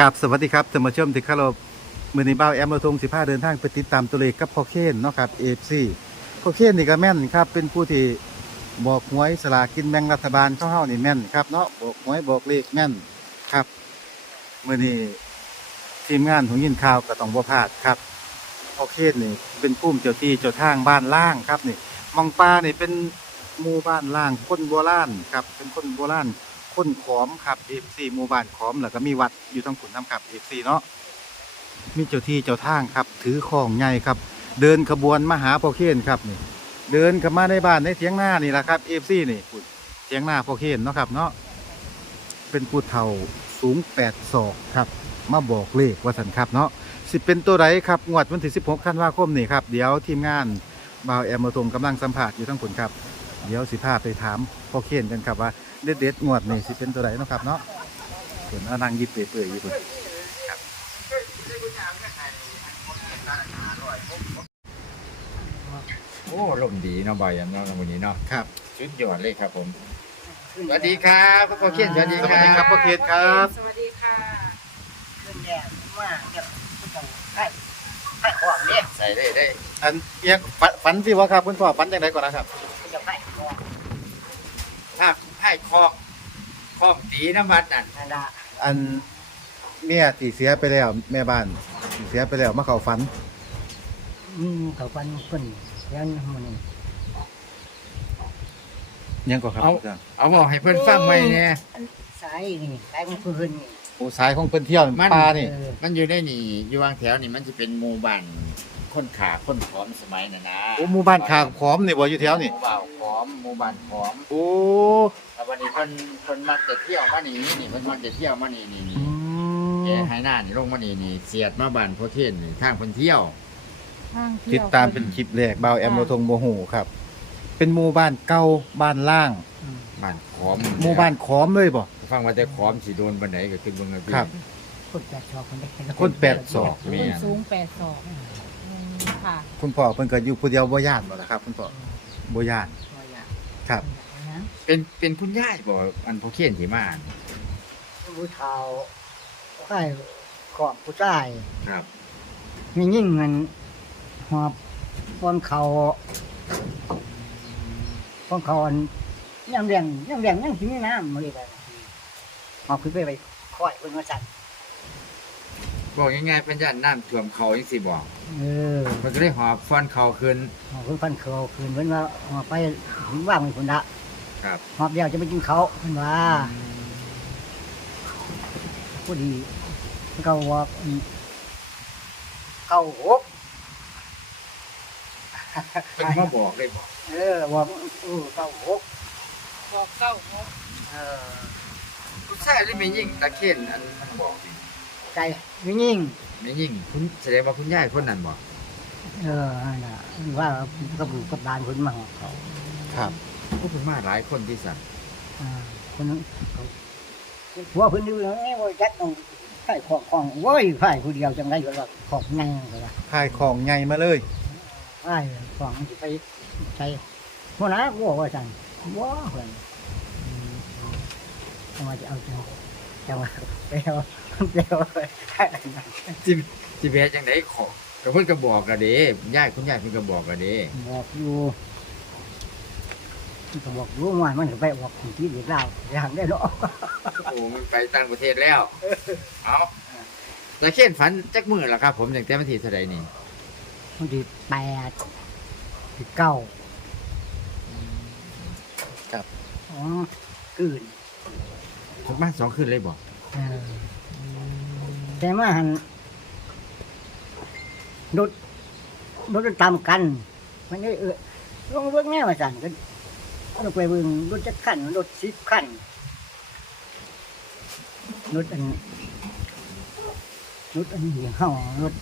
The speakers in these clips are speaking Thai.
กับสวัสดีครับท่านผู้ชมที่เคารพมือนีบ้าแอมเราทง15เดินทางไปติดตามตัวเลขกับพอเคนเนาะครับเอฟซีพอเคนนี่ก็แม่นครับ เป็นผู้ที่บอกหวยสลากินแบ่งรัฐบาลเข้าเฮานี่แม่นครับเนาะบอกหวยบอกเลขแม่นครับมือนี้ทีมงานของยินข่าวก็ต้องบ่พลาดครับพอเคนนี่เป็นผู้เจ้าที่เจ้าทางบ้านล่างครับนี่มองปลานี่เป็นหมู่บ้านล่างคนโบราณครับเป็นคนโบราณ คนขอมครับ FC หมู่บ้านขอมแล้วก็มีวัดอยู่ทั้งขุนน้ำครับ FC เนาะมีเจ้าที่เจ้าทางครับ ถือของใหญ่ครับ เดินขบวนมาหาพ่อเคนครับนี่ เดินเข้ามาในบ้านในเถียงหน้านี่แหละครับ FC นี่เถียงหน้าพ่อเคนเนาะครับเนาะเป็นผู้เฒ่าสูง8ศอกครับ มาบอกเลขว่าสันครับเนาะสิเป็นตัวไรครับงวดวันที่16ธันวาคมนี่ครับเดี๋ยวทีมงานบ่าวแอมมาตรงกำลังสัมผัสอยู่ทั้งขุนครับ เดี๋ยวสิพาไปถามพ่อเคนกันครับว่า เด็ดเด็ดๆงวดนี่สิเป็นตัวไหนเนาะครับเนาะเห็นเอานางยิบเปื่อยๆอยู่เพิ่นโอ้ลมดีเนาะบ่อยอย่างเนาะวันนี้เนาะครับสุดยอดเลยครับผม สวัสดีครับพ่อเขียนสวัสดีสควัสรับดีครับพ่อเคนครับ สวัสดีค่ะเรื่องแย่มากเดี๋ยวต้องให้ให้ของเนี่ยใส่ได้ได้อันเอียกฝันฝันสิวะครับคุณพ่อฝันจังไดก่อนนะครับ จะให้ของ ภาพ ให้คอกคอกตีน้ำวัดนั่นนั่นละอันเมียที่เสียไปแล้ว แม่บ้านที่เสียไปแล้วมาเข้าฝัน อืมเขาฟันคนแล้วมันยังก็ครับอาจารย์เอาบอกให้เพื่อนฟังไว้เนี่ยสายนี่สายของเพื่อนนี่โอ้สายของเพิ่นเที่ยวมัน ปลานี่ เออมันอยู่ได้นี่อยู่วางแถวนี่มันจะเป็นหมู่บ้านคนขาคนผอมสมัยน่ะนะโอ้หมู่บ้านคาขอมนี่บ่อยู่แถวนี่หมู่บ้านผอมหมู่บ้านผอม โอ้ แต่วันนี้เพิ่นเพิ่นมักจะเที่ยวมานี่นี่เพิ่นมักจะเที่ยวมานี่นี่นี่อืแกมหายหน้านี่ลงมานี่นี่เสียดมาบ้านพ่อเทียนนี่ทางเพิ่นเที่ยวติดตามเป็นคลิปแรกบ่าวแอมโรทงโมโหครับ เป็นหมู่บ้านเก่าบ้านล่าง บ้านขอมหมู่บ้านขอมเลยบ่ ฟังว่าแต่ขอมสิโดนบันไดก็ขึ้นเบิ่งกันพี่ครับ คนแปดชอบคนได้คนแปดศอกแม่ นสูงแปดศอกอืมค่ะคุณพ่อเพิ่นก็อยู่ผู้เดียวบ่ย่านบ่ล่ะครับ คุณพ่อบ่ย่านครับนะ เป็นเป็นคุณยายบ่อันพ่อเขียนที่มาผู้เฒ่าให้ของผู้ชายครับมียิ่งเงินหอบป้อนเขาป้อนเขาอันยังเรียงยังเรียงยังกินน้ำมาเลยไปหอบขึ้นไปไปคอยเพิ่นมาสั่นบอกง่ายๆเป็นย่านน้ำท่วมเขาจังซี่บ่เออมันก็เลยหอบฟ้อนเขาขึ้นหอบเพิ่นพันเขาคืนเพิ่นว่าหอบไปถึงว่างมีคนละ ครับ หอบเดียวจะไปกินเขาเพิ่นว่าพอดีเก้าว่าอืมเก้าหกเพิ่นมาบอกเลยบ่เออว่าเออเก้าหกบอกเก้าหกเออผู้ชายได้ไม่ยิ่งตะเคียนอันมันบอกนี่ใจไม่ยิ่งไม่ยิ่งคุณแสดงว่าคุณยายคนนั้นบ่เออนั่นน่ะว่ากับลูกกับหลานคนมาหอบเขาครับ ผู้เพิ่นมาหลายคนที่สั่นอ่าคนนั้นเขาหัวเพิ่นดูแล้วไอ้โว้ยจัดเอาใส่ของของโว้ยไผ่ผู้เดียวจังได้ก็ว่าของไงก็ว่าพายของใหญ่มาเลยไอ้ของมันสิไปใช้หัวหน้ากูบอกว่าจังว้าเพิ่นอืมจังว่าจะเอาจังจังว่าไปเอาไปเอาอะไรนั่นจิจิเวจังได๋ขอก็เพิ่นก็บอกก็เด้ยายคุณยายเพิ่นก็บอกก็เด้ บอกอยู่ มันก็บอกอยู่ว่ามันก็ไปบอกคนที่เด็กเล่าอย่างได้เนาะโอ้มันไปต่างประเทศแล้ว เอาตะเคียนฝันจักมือแล้วครับ ผมตั้งแต่วันที่เท่าใดนี่มันที่แปดที่เก้าครับ อ๋ออื่นทุกบ้านสองคืนเลยบ่เออแต่มาหันรถรถมันตามกัน มันได้เออลงเบิ่งแง่มาสั่นกัน ลงไปเบิ่งรถจะขั้นรถสิบขั้นรถอันรถอันนี้เฮารถ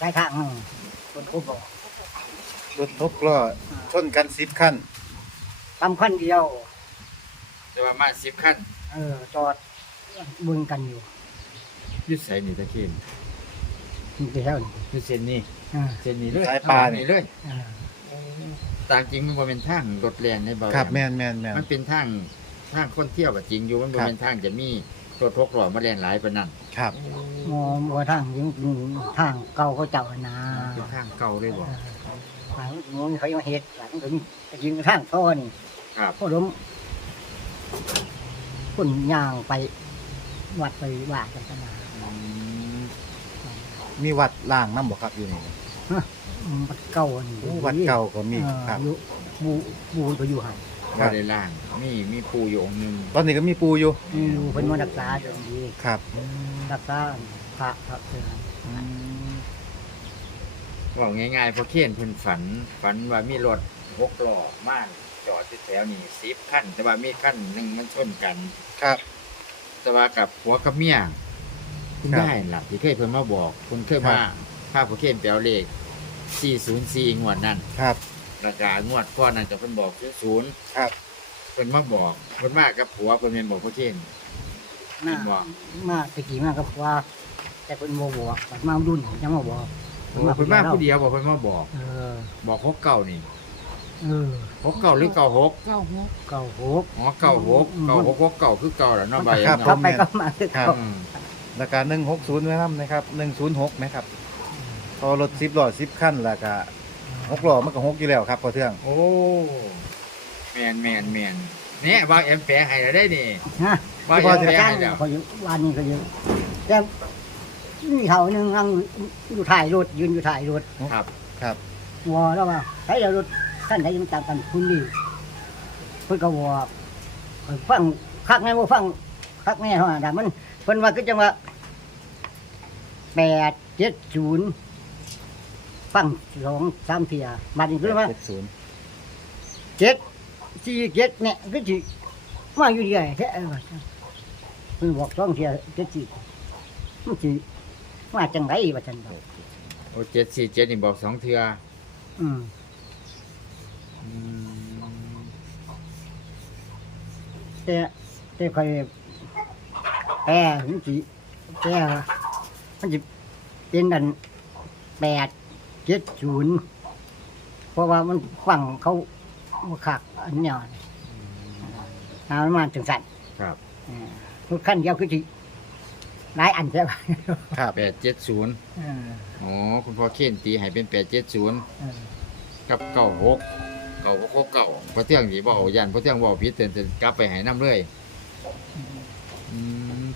สายทางเฮารถเขาบอกรถทกล้อชนกัน10คันตามขั้นเดียว แต่ว่ามาสิบคันเออ จอดเบิ่งกันอยู่อยุดใส่นี่ตะเคียนนี่ไปแล้วนี่อยุดเส้นนี้อ่าเส้นนี้เลยสายปลาทงนี่ เลย อ่า ตามจริงมันบ่เป็นทางรถแล่นในบ่ครับแม่นแม่นแม่นมันเป็นทางทางคนเที่ยวก็จริงอยู่มันบ่ครับ เป็นทางจะมีรถทกหล่อมาเรียนหลายปานนั้นครับ มอมอทางยิงทางเก่าเขาเจ้าอะนะเป็นทางเก่าเลยบ่ หลังมองเขายังเฮ็ดหลังถึงยิงทางท่อนี่ครับก็ล้มคนย่างไปวัดไปว่ากันกันมามีวัดล่างน้ำบ่ครับอยู่นี่อืม วัดเก่านี่โอ้วัดเก่าก็มีเออครับ อยู่บูบูก็อยู่หันครับ่บได้ล่างมีมีปูอยู่องค์หนึงตอนนี้ก็มีปูอยู่มีอยู่เพิ่นมารักษาจนดีครับรักษาพระพระเสือบอกง่ายๆพอเขียนเพิ่นฝัน ฝันว่ามีรถหกล้อมาจอดที่แถวนี้10คันแต่ว่ามีคันหนึงมันชนกัน ครับ แต่ว่ากับผัวกับเมียคุณครับได้หลับที่เคยเพิ่นมาบอกคุณเคยมาพาพอเขียนแปลเลข404งวดนั้นครับราคางวดก้อนนั่นจะเพิ่นบอก00ครับ เพิ่นมาบอกเพิ่นมากับผัวเพิ่นแม่นบอกพอเขียนมาบอก มาตะกี้มากับว่า แต่เพิ่นบ่บอกบัดมาดุนยังมาบอกโอ้เพิ่นมาผู้เดียวบอกเพิ่นมาบอก เออ บอกหกเก่านี่เออหกเก่าหรือเก่าหกเก้าหกเก่าหก อ๋อเก่าหกเก่าหกหกเก่าคือเก่าแหละเนาะใบครับ เนาะกลับไปกลับมาคือครับเก่าอืมราคา160ไว้นํนะครับ106นะครับ พอรถ10ล้อ10คันแล้วก็6ล้อมันก็6อยู่แล้วครับพอเทื่องโอ้แม่นแม่นแม่นเนี่ยว่าแอมแปะให้แล้วได้นี่ฮะว่าแอมแต่แปะการให้แล้วเขาอยู่วันนี้เขาอยู่แต่มีเขาหนึงนั่งอยู่ถ่ายรถยืนอยู่ถ่ายรถครับ ครับวอแล้วว่าใช้เดี๋ยวรถท่านไหนยังตามกันคุณดีเพิ่นก็วอฟังคักแน่บ่ฟังคักแน่เท่านั้นมันเพิ่นว่าก็จังว่าแปดเจ็ดศูนย์ ฟังสองสามเทียบัดนี้คือว่า70เจ็ดสี่เจ็ดเนี่ยก็สิมาอยู่ดีไงแท้เออว่าซั่นเพิ่นบอกสองเทียเจ็ดสี่มันสิมาจังไรว่าซั่นดอกโอ้เจ็ดสี่เจ็ดนี่บอกสองเทืออืมอืมแต่แต่คอยแปรมันสิแปรมันสิเป็นอันแปด เจ็ดศูนย์เพราะว่ามันฟังเขาบ่คักอันเนี้ยหามันมาจังสันครับอ่าทุกขั้นเดียวคือสิหลายอันใช่ไหมครับแปดเจ็ดศูนย์เอออ๋อคุณพ่อเขียนตีให้เป็นแปดเจ็ดศูนย์เออกับเก่าหกเก่าหกหกเก่าพอเที่ยงสิบอกยันพอเที่ยงบอกผิดเตือนเตือนกลับไปให้น้ำเลย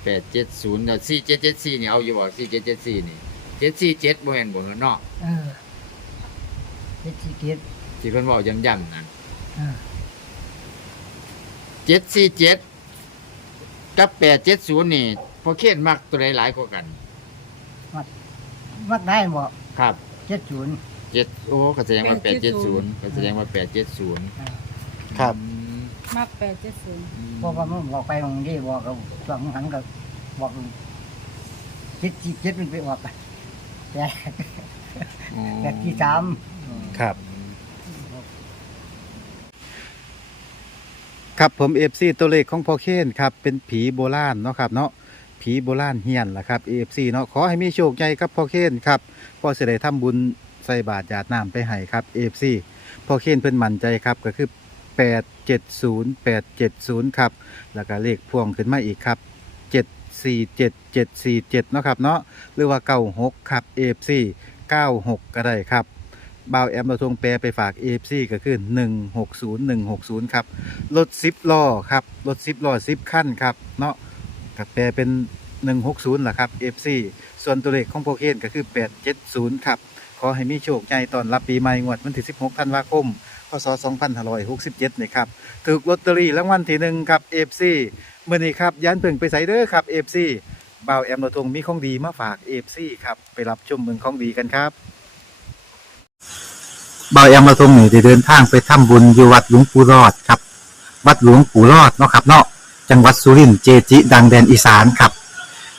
แปดเจ็ดศูนย์สี่เจ็ดเจ็ดสี่นี่เอาอยู่บอกสี่เจ็ดเจ็ดสี่นี่ เจ็ดสี่เจ็ดบ่แม่นบ่เนาะเออเจ็ดสี่เจ็ดที่เพิ่นบอกย้ำๆนั่นเออเจ็ดสี่เจ็ดกับแปดเจ็ดศูนย์นี่พอเขียนมักตัวใดหลายกว่ากัน มักได้บอกครับเจ็ดศูนย์เจ็ดโอ้ก็แสดงว่าแปดเจ็ดศูนย์ก็แสดงว่าแปดเจ็ดศูนย์ครับ มากแปดเจ็ดศูนย์เพราะว่ามันบอกไปของที่บอกกับช่วงหันกับบอกเจ็ดสี่เจ็ดมันไปบอก แต่อ๋อแต่ที่สามครับ ครับผม FC ตัวเลขของพอเคนครับ เป็นผีโบราณเนาะครับเนาะผีโบราณเฮียนล่ะครับ FC เนาะขอให้มีโชคใหญ่ครับพอเคนครับพ่อสิได้ทำบุญใส่บาตรหยาดน้ำไปให้ครับ FC พ่อเคนเพิ่นมั่นใจครับก็คือ 870 870 ครับ แล้วก็เลขพ่วงขึ้นมาอีกครับ747 47747เนาะครับเนาะหรือว่า96ครับ AFC 96 ก็ได้ครับบ่าวแอมเราทวงแปรไปฝาก AFC ก็คือ 160 160 ครับ รถ 10ล้อครับ รถ 10ล้อ10 ขั้นครับ เนาะกับแปรเป็น 160ล่ะครับ AFC ส่วนตัวเลขของโปรเคนก็คือ 870 ครับ ขอให้มีโชคใหญ่ตอนรับปีใหม่งวดวันที่ 16ธันวาคมพศ2567นี่ครับถูกลอตเตอรี่รางวัลที่หนึ่งครับ FC มื้อนี้ครับยันเพิ่งไปใส่เด้อครับ FC บ่าวแอมเราทงมีของดีมาฝาก FC ครับไปรับชมเมืองของดีกันครับบายอามาทรงนี่ได้เดินทางไปทำบุญอยู่วัดหลวงปู่รอดครับ วัดหลวงปู่รอดเนาะครับเนาะจังหวัดสุรินทร์เจจิ ดังแดนอีสานครับ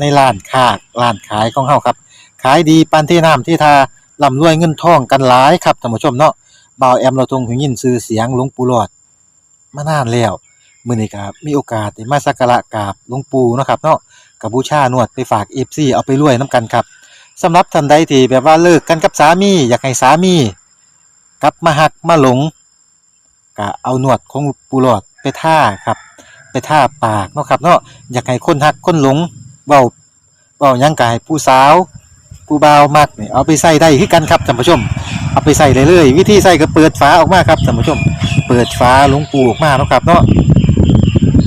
ในร้านค้าร้านขายของเฮาครับ ขายดีปานที่น้ำที่ทาร่ำรวยเงินทองกันหลายครับท่านผู้ชมเนาะบ่าวแอมเราทรงหูยินชื่อเสียงหลวงปู่หลอดมานานแล้วมื้อนี้ก็มีโอกาสได้มาสักการะกราบหลวงปู่เนาะครับเนาะกับบูชานวดไปฝาก FC เอาไปรวยนํกันครับสำหรับท่านใดที่แบบว่าเลิกกันกับสามี อยากให้สามีกลับมาหักมาหลงก็เอาหนวดของปูหลอดไปท่าครับ ไปท่าปากเนาะครับเนาะอยากให้คนหักคนหลง เว้าเว้าหยังกายผู้สาวผู้บ่าวมักนี่เอาไปใส่ได้คือกันครับท่านผู้ชม เอาไปใส่ได้เลยวิธีใส่ก็เปิดฝาออกมาครับท่านผู้ชม เปิดฝาหลวงปูออกมาเนาะครับเนาะ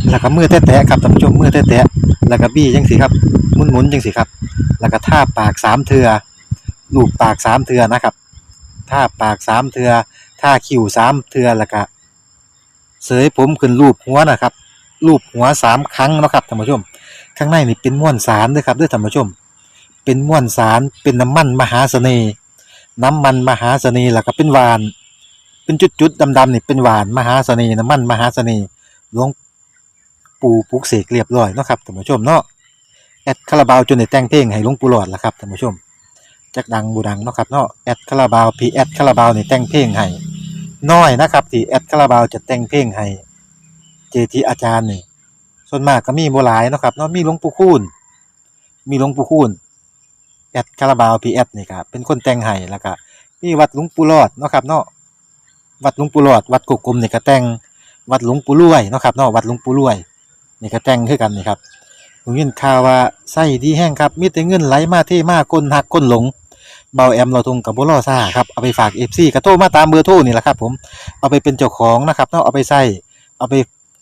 แล้วก็มือแตะๆครับท่านผู้ชมมือแตะๆแล้วก็บี้จังสิครับหมุนๆจังสิครับ แล้วก็ท่าปากสามเทือลูบปากสามเทือนะครับท่าปากสามเทือท่าคิ้วสามเทือแล้วก็เสยผมขึ้นรูปหัวนะครับรูปหัวสามครั้งนะครับท่านผู้ชม ข้างในนี่เป็นม้วนสารด้วยครับด้วยท่านผู้ชม เป็นม้วนสารเป็นน้ำมันมหาเสน่ห์น้ำมันมหาเสน่ห์แล้วก็เป็นหวาน เป็นจุดๆดำๆนี่เป็นหวานมหาเสน่ห์น้ำมันมหาเสน่ห์หลวงปู่ปลุกเสกเรียบร้อยเนาะครับท่านผู้ชมเนาะแอดคาราบาวจนได้แต่งเพลงให้หลวงปู่หลอดละครับท่านผู้ชมจักดังบูดังเนาะครับเนาะแอดคาราบาวพีแอดคาราบาวนี่แต่งเพลงให้น้อยนะครับที่แอดคาราบาวจะแต่งเพลงให้เจทีอาจารย์นี่ ส่วนมากก็มีโบหลายเนาะครับเนาะมีหลวงปู่คูณมีหลวงปู่คูณแอดคาราบาวพีแอดนี่ครับเป็นคนแต่งให้แล้วก็มีวัดหลวงปู่รอดเนาะครับเนาะวัดหลวงปู่รอด วัดกุกกลมนี่ก็แต่งวัดหลวงปู่รวยเนาะครับเนาะวัดหลวงปู่รวยนี่ก็แต่งคือกันนี่ครับผมยินข่าวว่าไส้ดีแห้งครับมีแต่เงินไหลมาเทมากคนหักคนหลงเบาแอมเราทงกับบุรอซ่าครับเอาไปฝากเอฟซีกระโทรมาตามเบอร์โทรนี่แหละครับผมเอาไปเป็นเจ้าของนะครับเนาะเอาไปใส่เอาไป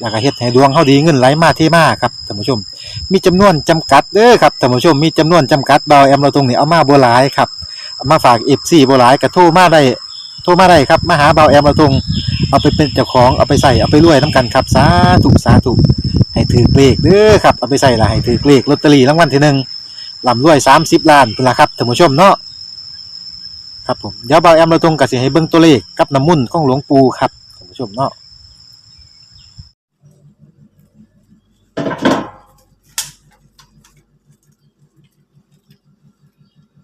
แล้วก็เฮ็ดให้ดวงเฮาดีเงินไหลมาที่มาครับท่านผู้ชม มีจำนวนจำกัดเด้อครับท่านผู้ชมมีจำนวนจำกัดเบาแอมเราตรงนี้เอามาบ่หลายครับมาฝาก FC บ่หลายก็โทรมาได้โทรมาได้ครับมาหาเบาแอมเราตรงเอาไปเป็นเจ้าของเอาไปใส่เอาไปรวยนํกันครับสาธุสาธุให้ถือเลขเด้อครับเอาไปใส่ละให้ถือเลขลอตเตอรี่รางวัลที่หนึ่งลำรวย 30 ล้านพุ่นล่ะครับท่านผู้ชมเนาะครับผมเดี๋ยวเบาแอมเราตรงก็สิให้เบิ่งตัวเลขกับน้ำมุ่นของหลวงปู่ครับท่านผู้ชมเนาะ